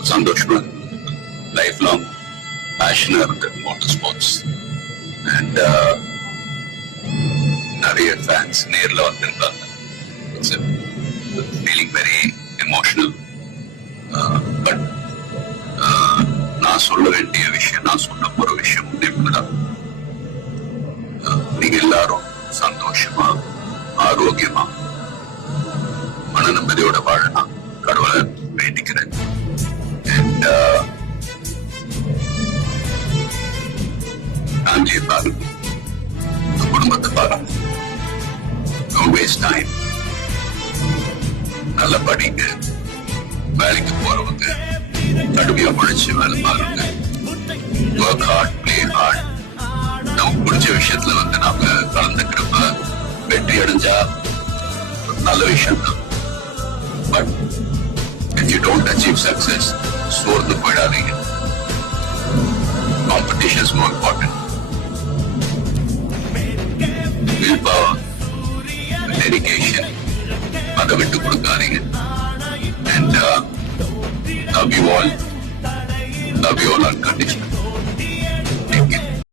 சந்தோஷமா life long பேஷனா இருக்கு motor sports. And நிறைய ஃபேன்ஸ் நேர்ல வந்திருக்காங்க. It's feeling very emotional. But நான் சொல்ல வேண்டிய விஷயம், நான் சொல்ல போற விஷயம் ஒன்றேதான். நீங்க எல்லாரும் சந்தோஷமா ஆரோக்கியமா மன நிம்மதியோட வாழலாம் கடவுளை வேண்டிக்கிறேன். அண்ட் காஞ்சியை பாருங்க, குடும்பத்தை பாருங்க. Don't waste time. நல்ல படிங்க. வேலைக்கு போறவங்க கடுமையா உழைச்சு வேலை பாருங்க. Work hard, play heart. நமக்கு பிடிச்ச விஷயத்துல நாம கலந்துக்கிறப்ப வெற்றி அடைஞ்சா நல்ல விஷயம் தான். But if you don't achieve success, சோர்ந்து போயிடாதீங்க. Competition is more important. Willpower, dedication, அதை விட்டு கொடுக்காதீங்க. And love you all unconditionally. Thank you.